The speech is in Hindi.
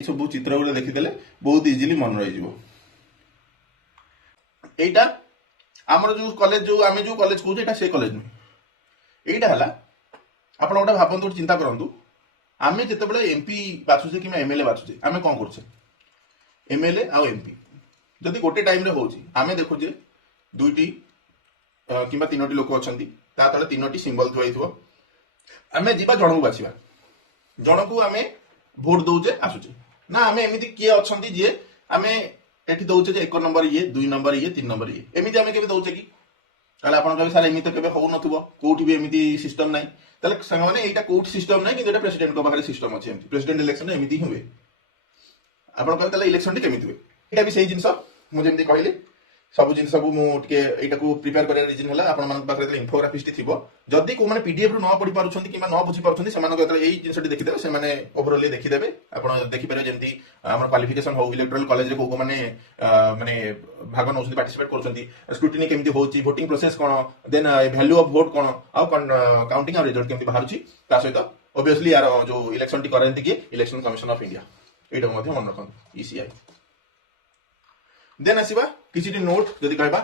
सब चित्र गुड़ा देखीदे बहुत इजिली मन रही। एटा आमर जो कॉलेज जो आम जो कॉलेज कहूँ से कॉलेज नुह यहीटा है आप गोटे भावतु चिंता करूँ आम जिते एमपी बाछुचे कि एमएलए बाछुचे आम कौन करछे एमएलए आउ एमपी जदि गोटे टाइम रे होची आम देखुचे दुईटी कि तीनो लोक अच्छा तले तीनो सिंबल थुआई आम जीवा जन को बाछा जन को आम भोट दौचे आसुचे ना आम एमती किए अच्छा जी आम एठी दौचे जे 1 नंबर ये 2 नंबर ये 3 नंबर ये एमती आम के दौचे कि आप सार एमती केवे हो नौटी भी एमती सिस्टम ना मैंने यहाँ कौट सिस्टम ना कि प्रेसिडेंट पाखे सिस्टम अच्छे प्रेसिडेंट इलेक्शन एमती ही हुए आप इलेक्शन केमी हुए यहाँ भी सही जिन मुझे कहली सब जिन मुझे प्रिपेयर कर रिजन है आप इनफोग्राफिक्स थी जदि कौ मैंने पीडीएफ रु न पढ़ी पार्टी कि न बुझी पार्टी से जिन देखीदे से ओभरअल देखीदे आप देखिपारे जमी आम क्वालिफिकेशन हो इलेक्ट्राल कॉलेज को मैंने माने भाग नौ पार्टिसिपेट कर स्क्रूटिनी केमती हो भोटिंग प्रोसेस कौन देन वैल्यू ऑफ वोट कौन आउ काउंटिंग और रिजल्ट केमती बाहर सहित ऑब्वियसली यार जो इलेक्शन टी करती किए इलेक्शन कमिशन ऑफ इंडिया यहाँ मन रखते ईसीआई देन आसवा किसी नोट जदि कहबा